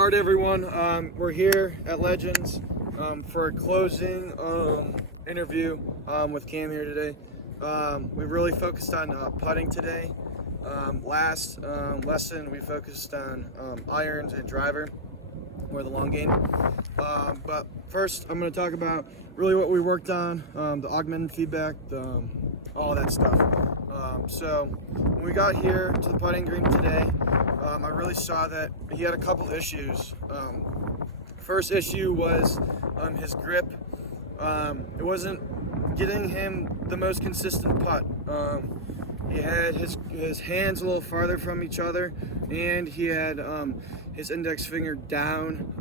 Alright everyone, we're here at Legends for a closing interview with Cam here today. We really focused on putting today. Last lesson we focused on irons and driver, or the long game. But first I'm going to talk about really what we worked on, the augmented feedback, all that stuff. So when we got here to the putting green today, I really saw that he had a couple issues. First issue was his grip. It wasn't getting him the most consistent putt. He had his hands a little farther from each other, and he had his index finger down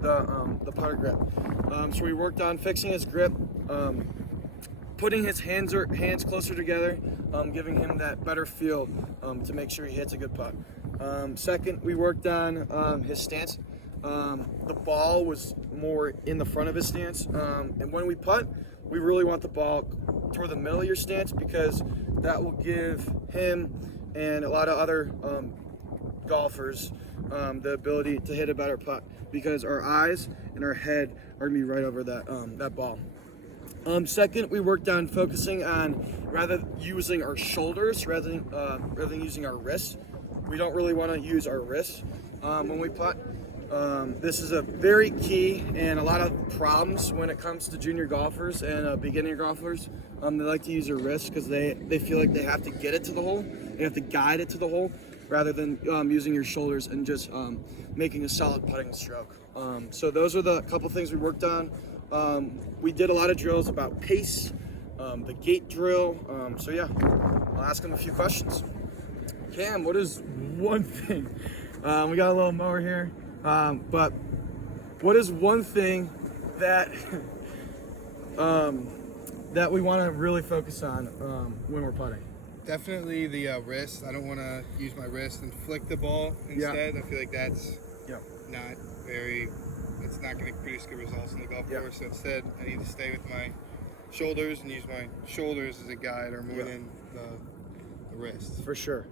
the putter grip. So we worked on fixing his grip, putting his hands closer together, giving him that better feel to make sure he hits a good putt. Second, we worked on his stance. The ball was more in the front of his stance, and when we putt, we really want the ball toward the middle of your stance, because that will give him and a lot of other golfers the ability to hit a better putt, because our eyes and our head are gonna be right over that ball. Second, we worked on focusing on rather using our shoulders rather than using our wrists. We don't really want to use our wrists when we putt. This is a very key and a lot of problems when it comes to junior golfers and beginner golfers. They like to use their wrists because they feel like they have to get it to the hole. They have to guide it to the hole rather than using your shoulders and just making a solid putting stroke. So those are the couple things we worked on. We did a lot of drills about pace, the gate drill. So yeah, I'll ask him a few questions. Cam, what is one thing? We got a little mower here, but what is one thing that that we want to really focus on when we're putting? Definitely the wrist. I don't want to use my wrist and flick the ball instead. I feel like that's not very. It's not going to produce good results in the golf course. So instead, I need to stay with my shoulders and use my shoulders as a guide, or more than the wrist. For sure.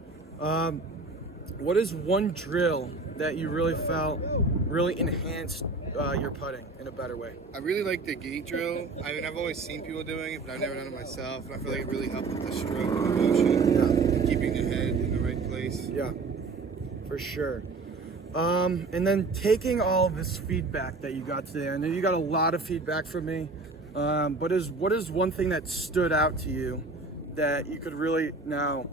What is one drill that you really felt really enhanced your putting in a better way? I really like the gate drill. I mean, I've always seen people doing it, but I've never done it myself. And I feel like it really helped with the stroke and the motion, and keeping the head in the right place. Yeah, for sure. And then taking all of this feedback that you got today, I know you got a lot of feedback from me, but what is one thing that stood out to you that you could really now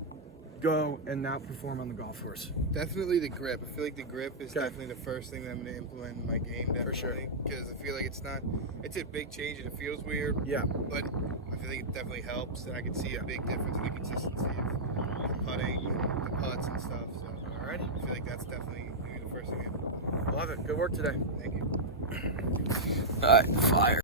go and now perform on the golf course? Definitely the grip. I feel like the grip is definitely the first thing that I'm going to implement in my game, definitely. For sure. Because I feel like it's a big change and it feels weird. Yeah. But I feel like it definitely helps, and I can see a big difference in the consistency of the putting and the putts and stuff. So Alrighty. I feel like that's definitely the first thing I implement. Love it. Good work today. Thank you. All right, fire.